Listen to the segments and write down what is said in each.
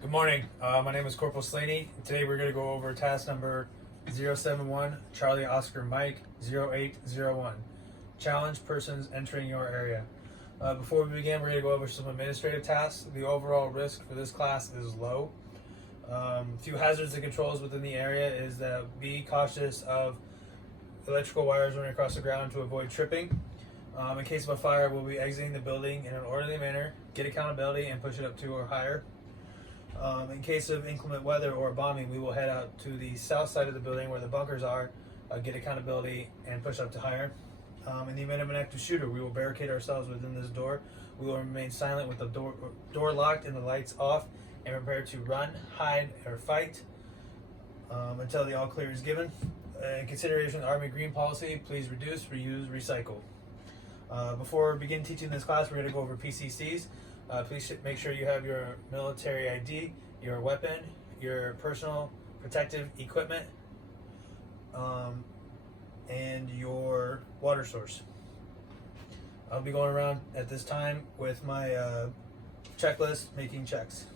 Good morning. My name is Corporal Slaney. Today we're going to go over task number 071, Charlie Oscar Mike 0801. Challenge persons entering your area. Before we begin, we're going to go over some administrative tasks. The overall risk for this class is low. A few hazards and controls within the area is that be cautious of electrical wires running across the ground to avoid tripping. In case of a fire, we'll be exiting the building in an orderly manner, get accountability, and push it up 2 or higher. In case of inclement weather or bombing, we will head out to the south side of the building where the bunkers are, get accountability, and push up to higher. In the event of an active shooter, we will barricade ourselves within this door. We will remain silent with the door locked and the lights off, and prepare to run, hide, or fight until the all clear is given. In consideration of the Army Green Policy, please reduce, reuse, recycle. Before we begin teaching this class, we're going to go over PCCs. Please make sure you have your military ID, your weapon, your personal protective equipment, and your water source. I'll be going around at this time with my checklist, making checks.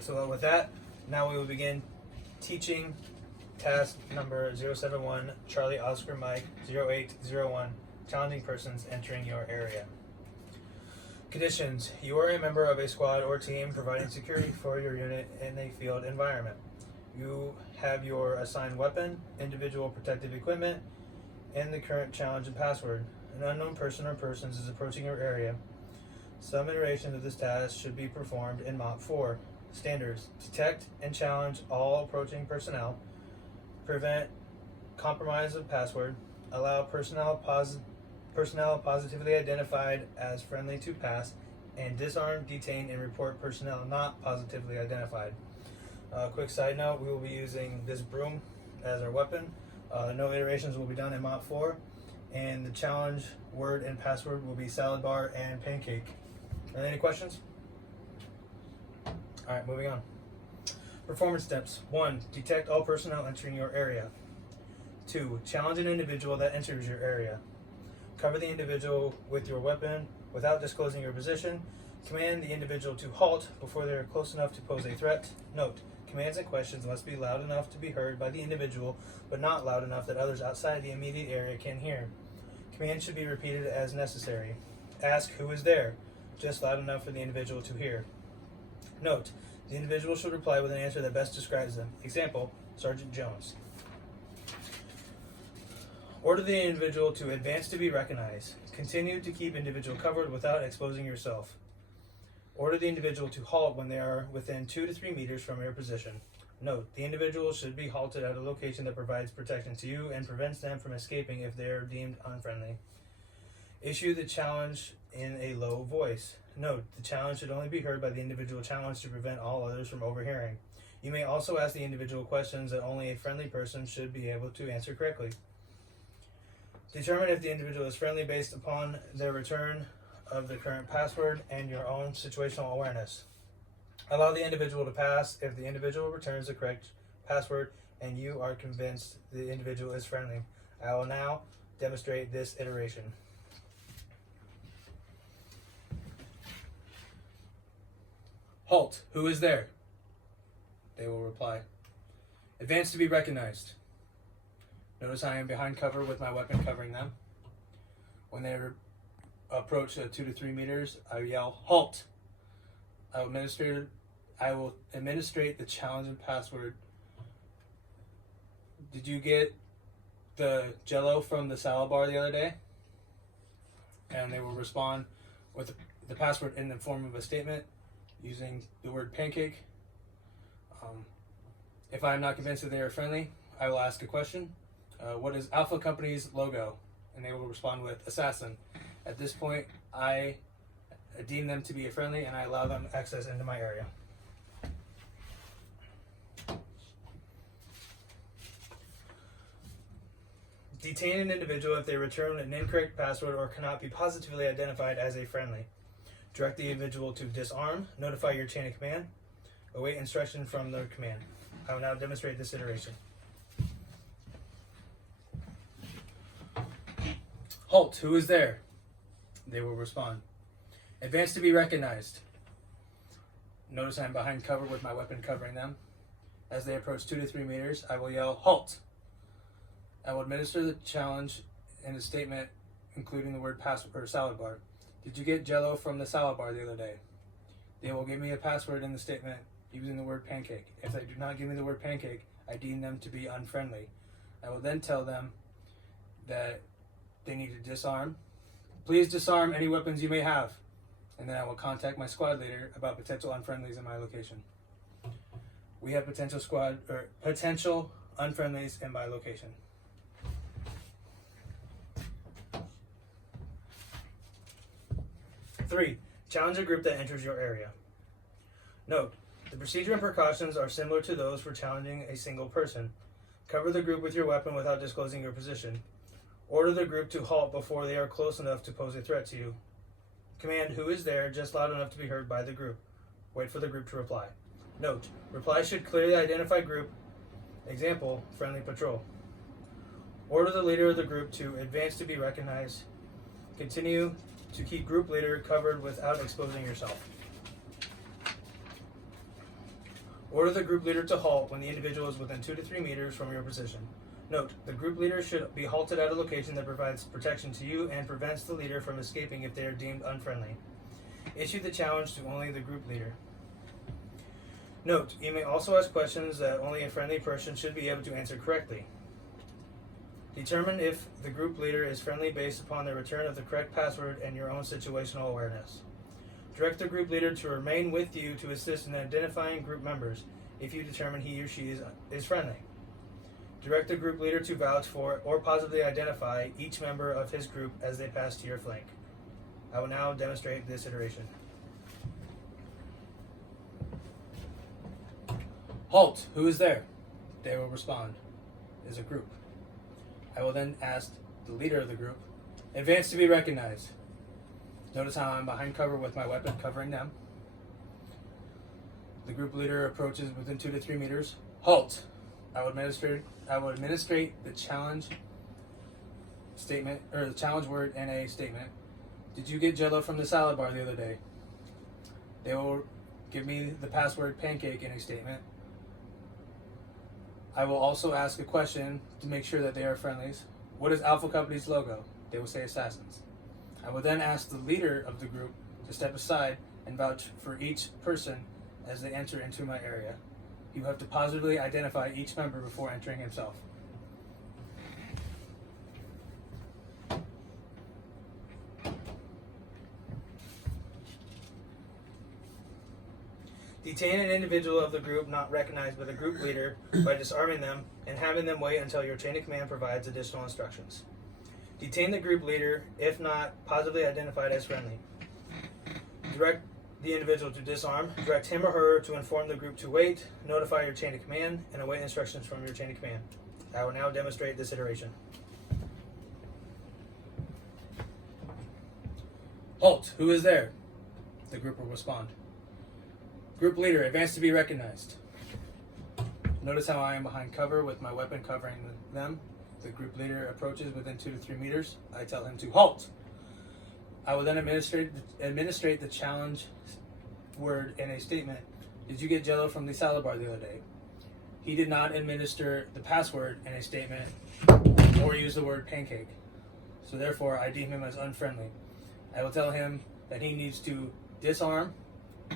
So with that, now we will begin teaching task number 071, Charlie Oscar Mike 0801, challenging persons entering your area. Conditions: you are a member of a squad or team providing security for your unit in a field environment. You have your assigned weapon, individual protective equipment, and the current challenge and password. An unknown person or persons is approaching your area. Some iterations of this task should be performed in MOP 4. Standards: detect and challenge all approaching personnel, prevent compromise of password, allow personnel positively identified as friendly to pass, and disarm, detain, and report personnel not positively identified. Quick side note, we will be using this broom as our weapon. No iterations will be done in MOP 4, and the challenge word and password will be salad bar and pancake. Any questions? Alright, moving on. Performance steps. 1. Detect all personnel entering your area. 2. Challenge an individual that enters your area. Cover the individual with your weapon without disclosing your position. Command the individual to halt before they are close enough to pose a threat. Note: commands and questions must be loud enough to be heard by the individual, but not loud enough that others outside the immediate area can hear. Commands should be repeated as necessary. Ask who is there, just loud enough for the individual to hear. Note: the individual should reply with an answer that best describes them. Example: Sergeant Jones. Order the individual to advance to be recognized. Continue to keep individual covered without exposing yourself. Order the individual to halt when they are within 2 to 3 meters from your position. Note: the individual should be halted at a location that provides protection to you and prevents them from escaping if they are deemed unfriendly. Issue the challenge in a low voice. Note: the challenge should only be heard by the individual challenged to prevent all others from overhearing. You may also ask the individual questions that only a friendly person should be able to answer correctly. Determine if the individual is friendly based upon their return of the current password and your own situational awareness. Allow the individual to pass if the individual returns the correct password and you are convinced the individual is friendly. I will now demonstrate this iteration. Halt, who is there? They will reply. Advance to be recognized. Notice I am behind cover with my weapon covering them. When they approach 2 to 3 meters, I yell, halt. I will administrate the challenge and password. Did you get the Jello from the salad bar the other day? And they will respond with the password in the form of a statement using the word pancake. If I am not convinced that they are friendly, I will ask a question. What is Alpha Company's logo? And they will respond with assassin. At this point, I deem them to be a friendly and I allow them access into my area. Detain an individual if they return an incorrect password or cannot be positively identified as a friendly. Direct the individual to disarm. Notify your chain of command. Await instruction from the command. I will now demonstrate this iteration. Halt, who is there? They will respond. Advance to be recognized. Notice I'm behind cover with my weapon covering them. As they approach 2 to 3 meters, I will yell, "Halt!" I will administer the challenge in a statement including the word password or salad bar. Did you get Jello from the salad bar the other day? They will give me a password in the statement using the word pancake. If they do not give me the word pancake, I deem them to be unfriendly. I will then tell them that they need to disarm. Please disarm any weapons you may have. And then I will contact my squad leader about potential unfriendlies in my location. We have potential unfriendlies in my location. Three, challenge a group that enters your area. Note, the procedure and precautions are similar to those for challenging a single person. Cover the group with your weapon without disclosing your position. Order the group to halt before they are close enough to pose a threat to you. Command who is there just loud enough to be heard by the group. Wait for the group to reply. Note, reply should clearly identify group. Example, friendly patrol. Order the leader of the group to advance to be recognized. Continue to keep group leader covered without exposing yourself. Order the group leader to halt when the individual is within 2 to 3 meters from your position. Note, the group leader should be halted at a location that provides protection to you and prevents the leader from escaping if they are deemed unfriendly. Issue the challenge to only the group leader. Note, you may also ask questions that only a friendly person should be able to answer correctly. Determine if the group leader is friendly based upon the return of the correct password and your own situational awareness. Direct the group leader to remain with you to assist in identifying group members if you determine he or she is friendly. Direct the group leader to vouch for or positively identify each member of his group as they pass to your flank. I will now demonstrate this iteration. Halt! Who is there? They will respond. Is a group. I will then ask the leader of the group, advance to be recognized. Notice how I'm behind cover with my weapon covering them. The group leader approaches within 2 to 3 meters. Halt! I will administrate the challenge statement, or the challenge word in a statement. Did you get Jello from the salad bar the other day? They will give me the password pancake in a statement. I will also ask a question to make sure that they are friendlies. What is Alpha Company's logo? They will say assassins. I will then ask the leader of the group to step aside and vouch for each person as they enter into my area. You have to positively identify each member before entering himself. Detain an individual of the group not recognized by the group leader by disarming them and having them wait until your chain of command provides additional instructions. Detain the group leader if not positively identified as friendly. Direct the individual to disarm. Direct him or her to inform the group to wait. Notify your chain of command and await instructions from your chain of command. I will now demonstrate this iteration. Halt! Who is there? The group will respond. Group leader, advance to be recognized. Notice how I am behind cover with my weapon covering them. The group leader approaches within 2 to 3 meters. I tell him to halt. I will then administrate the challenge word in a statement. Did you get Jello from the salad bar the other day? He did not administer the password in a statement or use the word pancake. So therefore, I deem him as unfriendly. I will tell him that he needs to disarm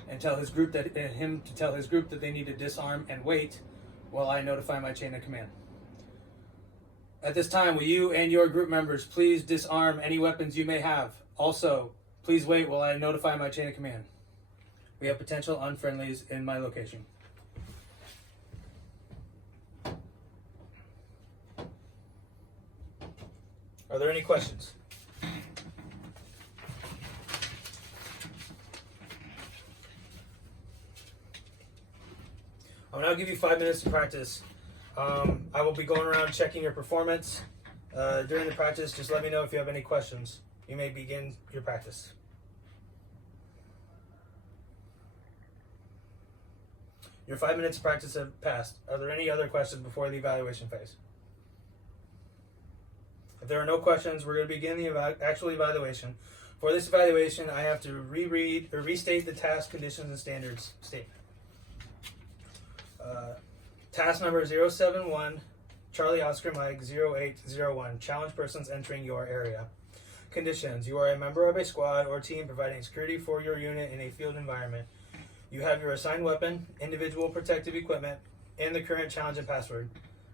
and tell his group that they need to disarm and wait while I notify my chain of command. At this time, will you and your group members please disarm any weapons you may have? Also, please wait while I notify my chain of command. We have potential unfriendlies in my location. Are there any questions? I'll now give you 5 minutes to practice. I will be going around checking your performance. During the practice, just let me know if you have any questions. You may begin your practice. Your 5 minutes of practice have passed. Are there any other questions before the evaluation phase? If there are no questions, we're going to begin the actual evaluation. For this evaluation, I have to reread or restate the task conditions and standards statement. Task number 071, Charlie Oscar Mike 0801, challenge persons entering your area. Conditions: you are a member of a squad or team providing security for your unit in a field environment. You have your assigned weapon, individual protective equipment, and the current challenge and password.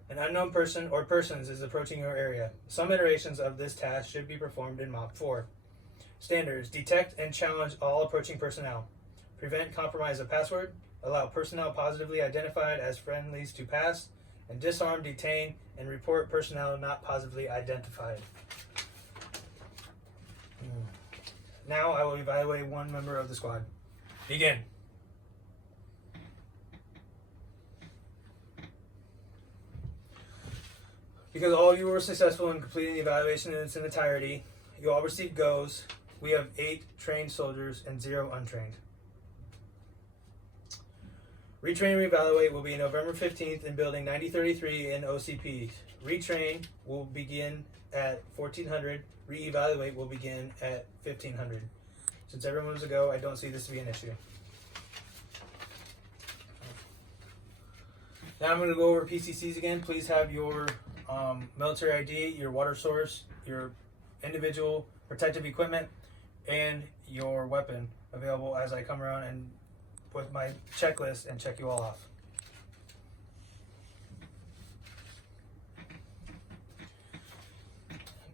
An unknown person or persons is approaching your area. Some iterations of this task should be performed in MOP 4. Standards: detect and challenge all approaching personnel. Prevent compromise of password. Allow personnel positively identified as friendlies to pass. And disarm, detain, and report personnel not positively identified. Now I will evaluate one member of the squad. Begin. Because all you were successful in completing the evaluation in its entirety, you all received goes. We have 8 trained soldiers and 0 untrained. Retrain and reevaluate will be November 15th in building 9033 in OCP. Retrain will begin at 1400. Reevaluate will begin at 1500. Since everyone was a go, I don't see this to be an issue. Now I'm going to go over PCCs again. Please have your military ID, your water source, your individual protective equipment, and your weapon available as I come around and with my checklist and check you all off.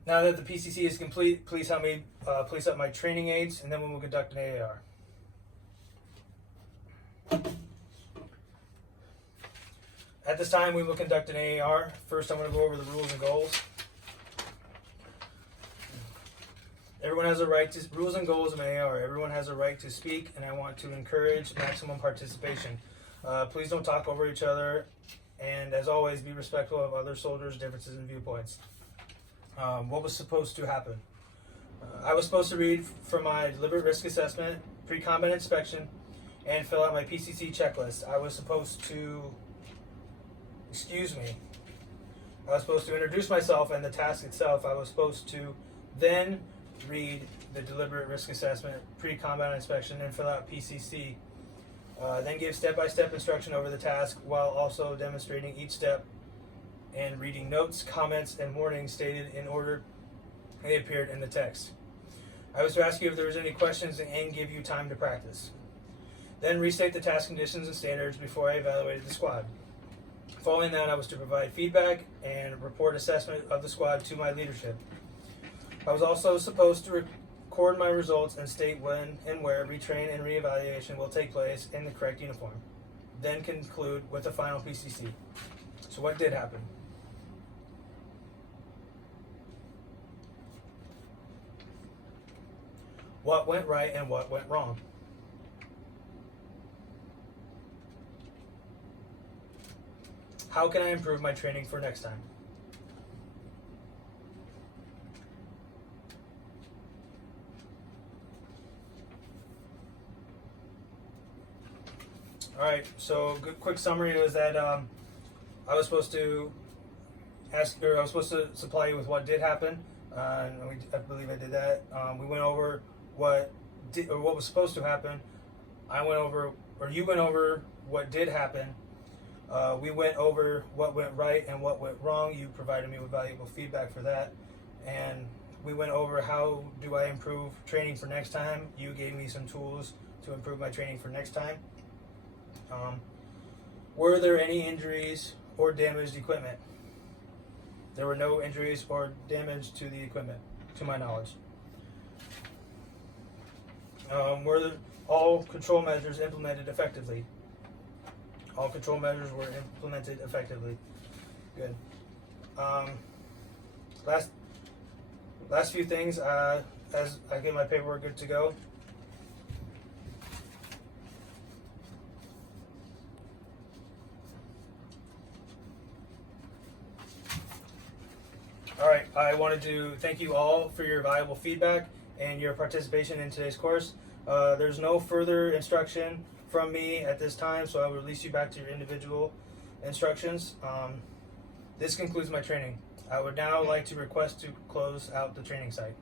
Now that the PCC is complete, please help me place up my training aids, and then we will conduct an AAR. At this time, we will conduct an AAR. First, I'm going to go over the rules and goals. Everyone has a right to rules and goals of an AAR. Everyone has a right to speak, and I want to encourage maximum participation. Please don't talk over each other, and as always, be respectful of other soldiers' differences and viewpoints. What was supposed to happen? I was supposed to read from my deliberate risk assessment, pre-combat inspection, and fill out my PCC checklist. I was supposed to introduce myself and the task itself. I was supposed to then read the deliberate risk assessment, pre-combat inspection, and fill out PCC. Then give step-by-step instruction over the task while also demonstrating each step and reading notes, comments, and warnings stated in order they appeared in the text. I was to ask you if there was any questions and give you time to practice. Then restate the task conditions and standards before I evaluated the squad. Following that, I was to provide feedback and report assessment of the squad to my leadership. I was also supposed to record my results and state when and where retrain and reevaluation will take place in the correct uniform. Then conclude with the final PCC. So what did happen? What went right and what went wrong? How can I improve my training for next time? Alright, so quick summary was that I was supposed to supply you with what did happen. I believe I did that. We went over what was supposed to happen. You went over what did happen. We went over what went right and what went wrong. You provided me with valuable feedback for that. And we went over how do I improve training for next time. You gave me some tools to improve my training for next time. Were there any injuries or damaged equipment? There were no injuries or damage to the equipment, to my knowledge. Were all control measures implemented effectively? All control measures were implemented effectively. Good. Last few things, as I get my paperwork good to go. All right, I wanted to thank you all for your valuable feedback and your participation in today's course. There's no further instruction from me at this time, so I will release you back to your individual instructions. This concludes my training. I would now like to request to close out the training site.